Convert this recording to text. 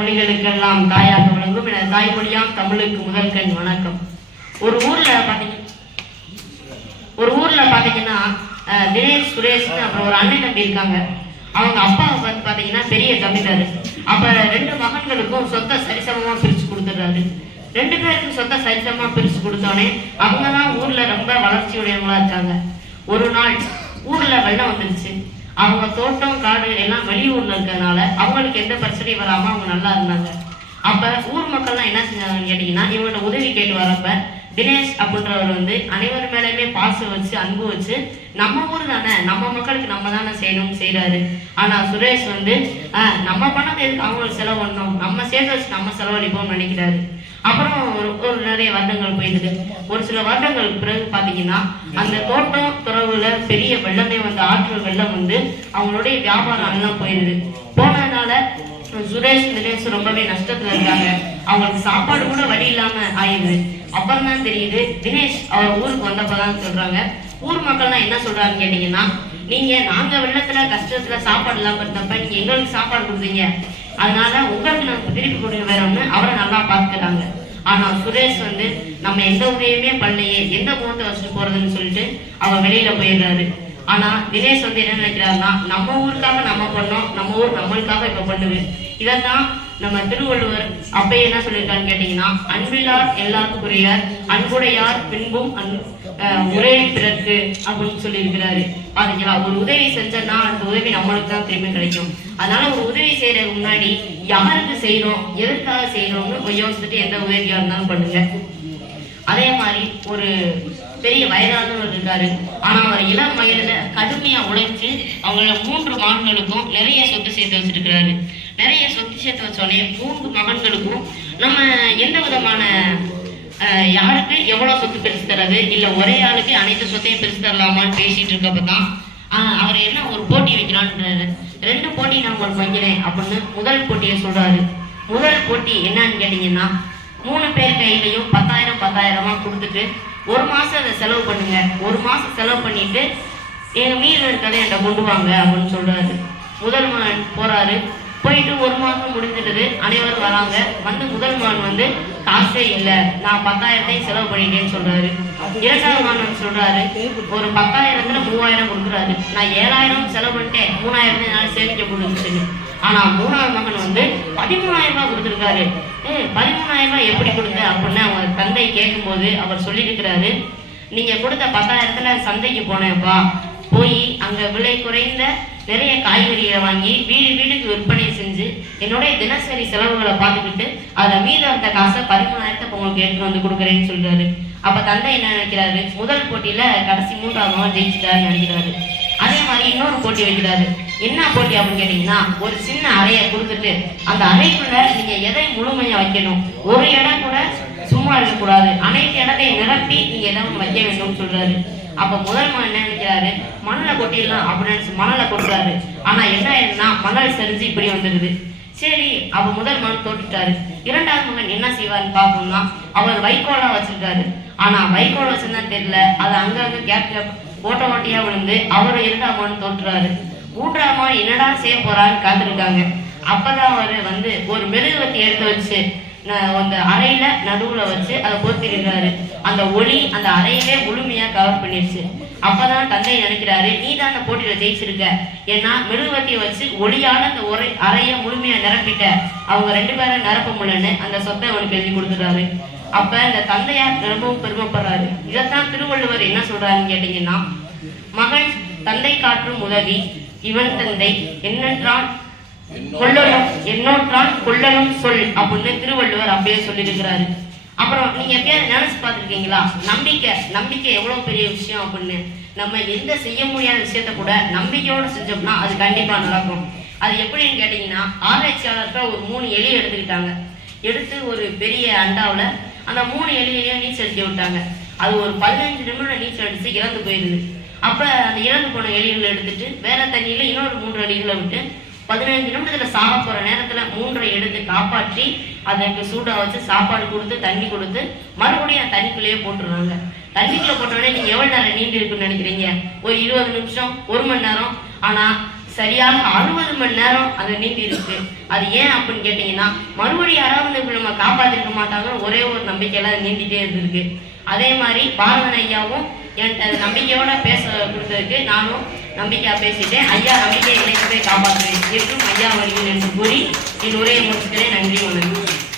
மொழிகளுக்கெல்லாம் தாயாக விளங்கும் என தாய்மொழியாம் தமிழுக்கு முதல் கண் வணக்கம். ஒரு ஊர்ல பாத்தீங்கன்னா தினேஷ், சுரேஷ் அப்புறம் ஒரு அண்ணன் தம்பி இருக்காங்க. அவங்க அப்பாவுக்கு வந்து பாத்தீங்கன்னா பெரிய ஜமீன்தாரு. அப்ப 2 மகன்களுக்கும் சொத்தை சரிசமமா பிரிச்சு கொடுத்துடுறாரு. 2 பேருக்கும் சொத்தை சரிசமமா பிரிச்சு கொடுத்தோடனே அவங்கதான் ஊர்ல ரொம்ப வளர்ச்சியுடையவங்களா இருக்காங்க. ஒரு நாள் ஊர்ல வெள்ளம் வந்துருச்சு. அவங்க தோட்டம் காடு எல்லாம் வெளியூர்ல இருக்கிறதுனால அவங்களுக்கு எந்த பிரச்சனையும் வராம அவங்க நல்லா இருந்தாங்க. அப்ப ஊர் மக்கள்லாம் என்ன செஞ்சாங்கன்னு கேட்டீங்கன்னா, இவங்கள்ட்ட உதவி கேட்டு வரப்ப தினேஷ் அப்படின்றவர் வந்து அனைவர் மேலுமே பாசம் வச்சு அன்பு வச்சு நம்ம ஊர் தானே, நம்ம மக்களுக்கு நம்ம தானே செய்யணும்னு செய்யறாரு. ஆனா சுரேஷ் வந்து நம்ம பணத்தை எதுக்கு அவங்களுக்கு செலவு பண்ணணும், நம்ம சேர்த்து வச்சு நம்ம செலவழிப்போம்னு நினைக்கிறாரு. அப்புறம் ஒரு நிறைய வருடங்கள் போயிடுது. ஒரு சில வருடங்களுக்கு பிறகு பாத்தீங்கன்னா அந்த தோட்டம் துறவுல பெரிய வெள்ளமே வந்து ஆற்று வெள்ளம் வந்து அவங்களுடைய வியாபாரம் எல்லாம் போயிடுது. போனதுனால சுரேஷ் தினேஷ் ரொம்பவே நஷ்டத்துல இருக்காங்க. அவங்களுக்கு சாப்பாடு கூட வழி இல்லாம ஆயிடுது. அப்புறம் தான் தெரியுது தினேஷ் அவர் ஊருக்கு வந்தப்பதான் சொல்றாங்க, ஊர் மக்கள்லாம் என்ன சொல்றாங்கன்னு கேட்டீங்கன்னா, நாங்க வெள்ளத்துல கஷ்டத்துல சாப்பாடு இல்லாம இருந்தப்ப நீங்க எங்களுக்கு சாப்பாடு கொடுத்தீங்க, அதனால உங்களுக்கு நாங்க திருப்பி கொடுக்க வேறோம்னு அவரை நல்லா பாத்துக்கிறாங்க. ஆனா சுரேஷ் வந்து நம்ம எந்த உதவியுமே பண்ணலையே, எந்த முகத்தை வச்சுட்டு போறதுன்னு சொல்லிட்டு அவர் வெளியில போயிடுறாரு. ஆனா தினேஷ் வந்து என்ன நினைக்கிறாருன்னா, நம்ம ஊருக்காக நம்ம பண்ணோம், நம்ம ஊர் நம்மளுக்காக இப்ப பண்ணுது. இதான் நம்ம திருவள்ளுவர் அப்பயே என்ன சொல்லியிருக்கான்னு கேட்டீங்கன்னா, அன்பிலார் எல்லாருக்கும் உரையார், அன்புடையார் பின்பும் உரை பிறகு அப்படின்னு சொல்லி இருக்கிறாரு. பாத்தீங்களா, ஒரு உதவி செஞ்சோம்னா அந்த உதவி நம்மளுக்கு தான் திரும்பி கிடைக்கும். அதனால ஒரு உதவி செய்யறதுக்கு முன்னாடி யாருக்கு செய்யறோம், எதற்காக செய்யறோம்னு யோசிச்சுட்டு எந்த உதவியா இருந்தாலும் பண்ணுங்க. அதே மாதிரி ஒரு பெரிய வயதானவர் இருக்காரு. ஆனா அவர் இளம் வயதுல கடுமையா உழைச்சு அவங்களோட 3 மகன்களுக்கும் நிறைய சொத்து சேர்த்து வச்சிருக்கிறாரு. நிறைய சொத்து சேர்த்து வச்சோடனே 3 மகன்களுக்கும் நம்ம எந்த விதமான யாருக்கு எவ்வளவு சொத்து பிரிச்சு தர்றது, இல்ல ஒரே ஆளுக்கு அனைத்து சொத்தையும் பிரிச்சு தரலாமான்னு பேசிட்டு இருக்கப்பதான் அவர் என்ன ஒரு போட்டி வைக்கிறான்றாரு. 2 போட்டி நான் உங்களுக்கு வைக்கிறேன் அப்படின்னு முதல் போட்டியை சொல்றாரு. முதல் போட்டி என்னன்னு கேட்டீங்கன்னா, 3 பேர் கையிலையும் 10,000 கொடுத்துட்டு 1 மாசம் அதை செலவு பண்ணுங்க, 1 மாசம் செலவு பண்ணிட்டு எங்க மீது இருக்கிறத என்கிட்ட கொண்டு வாங்க அப்படின்னு சொல்றாரு. முதல் மகன் போறாரு. போயிட்டு 1 மாசம் முடிஞ்சிட்டது. அனைவரும் வராங்க. வந்து முதல் மகன் வந்து காசே இல்லை, நான் 10,000 செலவு பண்ணிட்டேன்னு சொல்றாரு. 2வது மகன் சொல்றாரு, ஒரு 10,000த்துல 3,000 கொடுக்குறாரு. நான் 7,000 செலவு பண்ணிட்டேன், 3,000 என்னால சேமிக்க முடிஞ்சுன்னு. ஆனா 3வது மகன் வந்து 13,000 கொடுத்துருக்காரு. 13,000 எப்படி கொடுத்த அப்படின்னு அவங்க தந்தை கேட்கும் போது அவர் சொல்லியிருக்கிறாரு, நீங்க கொடுத்த 10,000த்துல சந்தைக்கு போனேன்ப்பா, போய் அங்க விலை குறைந்த நிறைய காய்கறிகளை வாங்கி வீடுக்கு விற்பனை செஞ்சு என்னுடைய தினசரி செலவுகளை பார்த்துக்கிட்டு அதை மீத அந்த காசை 13,000 உங்களுக்கு எடுத்து வந்து கொடுக்குறேன்னு சொல்றாரு. அப்ப தந்தை என்ன நினைக்கிறாரு, முதல் போட்டியில கடைசி 3வது ஜெயிச்சிட்டாருன்னு நினைக்கிறாரு. அதே மாதிரி இன்னொரு போட்டி வைக்கிறாரு. என்ன போட்டி அப்படின்னு கேட்டீங்கன்னா, ஒரு சின்ன அறையை கொடுத்துட்டு அந்த அறைக்குள்ள நீங்க எதை முழுமையா வைக்கணும், ஒரு இடம் கூட சும்மா இருக்கக்கூடாது, அனைத்து இடத்தையும் நிரப்பி நீங்க எதாவது வைக்க வேண்டும்னு சொல்றாரு. அப்ப முதல் மகன் என்ன நினைக்கிறாரு, மணலை கொட்டிடலாம் அப்படின்னு நினைச்சு மணலை கொட்டுறாரு. ஆனா என்ன ஆயிடுன்னா மணல் சரிஞ்சு இப்படி வந்துடுது. சரி, அப்ப முதல் மகன் தோட்டுட்டாரு. 2வது மகன் என்ன செய்வாருன்னு பாப்போம்னா, அவர் வைக்கோலா வச்சிருக்காரு. ஆனா வைக்கோல் வச்சிருந்தா தெரியல, அது அங்கங்க கேப்ல ஓட்டையா விழுந்து அவரு 2வது மகன் தோற்றுறாரு. 3வது மகன் என்னடா செய்ய போறான்னு காத்திருக்காங்க. அப்பதான் அவரு வந்து ஒரு மெழுகுவத்தி எடுத்து வச்சு அந்த அறையில நடுவுல வச்சு அதை பொறுத்திருக்காரு. அந்த ஒளி அந்த அறையவே முழுமையா கவர் பண்ணிருச்சு. அப்பதான் தந்தை நினைக்கிறாரு, நீ தான் அந்த போட்டியில ஜெயிச்சிருக்க, ஏன்னா மெழுகுவத்தியை வச்சு ஒளியால அந்த அறைய முழுமையா நிரப்பிட்ட, அவங்க 2 பேரும் நிரப்ப முடியலன்னு அந்த சொத்தை அவனுக்கு எழுதி கொடுத்துறாரு. அப்ப இந்த தந்தையார் ரொம்பவும் பெருமைப்படுறாரு. இதைத்தான் திருவள்ளுவர் என்ன சொல்றாருன்னு கேட்டீங்கன்னா, மகன் தந்தை காற்றும் உதவி இவன் தந்தை என்னென்றான் கொள்ளலும் என்னோற்றான் கொள்ளலும் சொல் அப்படின்னு திருவள்ளுவர் அப்படியே சொல்லியிருக்கிறாரு. அப்புறம் நீங்க எப்பயாவது நினைச்சு பார்த்துருக்கீங்களா, நம்பிக்கை எவ்வளவு பெரிய விஷயம் அப்படின்னு. நம்ம எந்த செய்ய முடியாத விஷயத்த கூட நம்பிக்கையோடு செஞ்சோம்னா அது கண்டிப்பா நடக்கும். அது எப்படின்னு கேட்டீங்கன்னா, ஆராய்ச்சியாளர்கள் ஒரு 3 எலி எடுத்துக்கிட்டாங்க. எடுத்து ஒரு பெரிய அண்டாவில் அந்த 3 எலியையும் நீச்சல் அடிக்க விட்டாங்க. அது ஒரு 15 நிமிடம் நீச்சல் அடிச்சு இறந்து போயிருது. அப்ப அந்த இறந்து போன எலிகளை எடுத்துட்டு வேற தண்ணியில இன்னொரு 3 எலிகளை விட்டு 15 நிமிடத்துல சாக போற நேரத்துல 3 எடுத்து காப்பாற்றி அதற்கு சூடா வச்சு சாப்பாடு கொடுத்து தண்ணி கொடுத்து மறுபடியும் தண்ணிக்குள்ளேயே போட்டுருவாங்க. தண்ணிக்குள்ள போட்டோடனே நீங்க எவ்வளவு நேரம் நீண்டு இருக்குன்னு நினைக்கிறீங்க? ஒரு 20 நிமிஷம், 1 மணி நேரம். ஆனா சரியாக 60 மணி நேரம் அது நீண்டி இருக்கு. அது ஏன் அப்படின்னு கேட்டீங்கன்னா, மறுபடியும் யாராவது நம்ம காப்பாத்திருக்க மாட்டாங்கன்னு ஒரே ஒரு நம்பிக்கையில அது நீண்டிட்டே இருந்திருக்கு. அதே மாதிரி பாரதன் ஐயாவும் என்கிட்ட நம்பிக்கையோட பேச கொடுத்ததுக்கு நானும் நம்பிக்கையா பேசிட்டேன். ஐயா நம்பிக்கை இணைக்கவே காப்பாற்றுவேன். என்றும் ஐயா வருகிறேன் என்று கூறி என் உரையை முடிச்சுக்கிறேன். நன்றி, வணக்கம்.